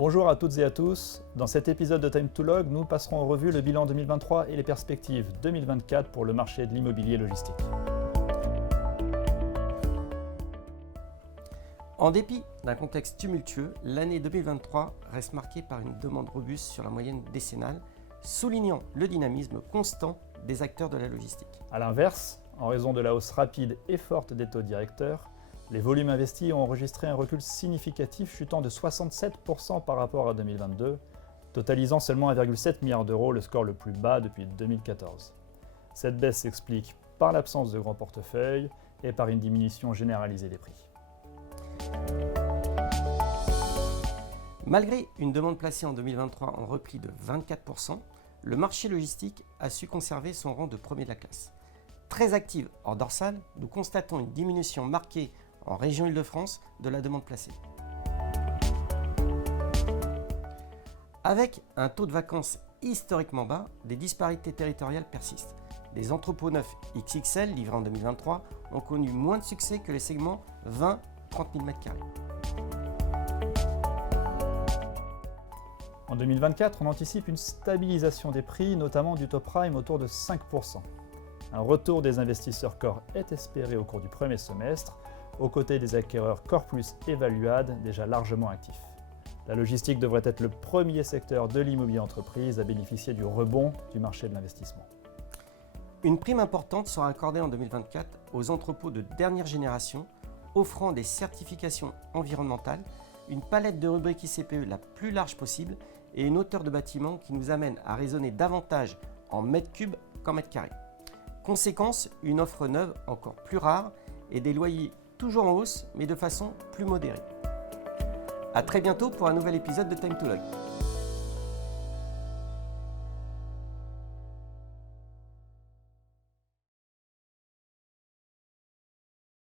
Bonjour à toutes et à tous. Dans cet épisode de Time to Log, nous passerons en revue le bilan 2023 et les perspectives 2024 pour le marché de l'immobilier logistique. En dépit d'un contexte tumultueux, l'année 2023 reste marquée par une demande robuste sur la moyenne décennale, soulignant le dynamisme constant des acteurs de la logistique. A l'inverse, en raison de la hausse rapide et forte des taux directeurs, les volumes investis ont enregistré un recul significatif chutant de 67% par rapport à 2022, totalisant seulement 1,7 milliard d'euros, le score le plus bas depuis 2014. Cette baisse s'explique par l'absence de grands portefeuilles et par une diminution généralisée des prix. Malgré une demande placée en 2023 en repli de 24%, le marché logistique a su conserver son rang de premier de la classe. Très active hors dorsale, nous constatons une diminution marquée en région Île-de-France de la demande placée. Avec un taux de vacances historiquement bas, des disparités territoriales persistent. Des entrepôts neufs XXL livrés en 2023 ont connu moins de succès que les segments 20-30 000 m². En 2024, on anticipe une stabilisation des prix, notamment du top prime autour de 5%. Un retour des investisseurs core est espéré au cours du premier semestre, aux côtés des acquéreurs Core Plus et Valuade déjà largement actifs. La logistique devrait être le premier secteur de l'immobilier entreprise à bénéficier du rebond du marché de l'investissement. Une prime importante sera accordée en 2024 aux entrepôts de dernière génération, offrant des certifications environnementales, une palette de rubriques ICPE la plus large possible et une hauteur de bâtiment qui nous amène à raisonner davantage en mètres cubes qu'en mètres carrés. Conséquence, une offre neuve encore plus rare et des loyers toujours en hausse mais de façon plus modérée. A très bientôt pour un nouvel épisode de Time to Log.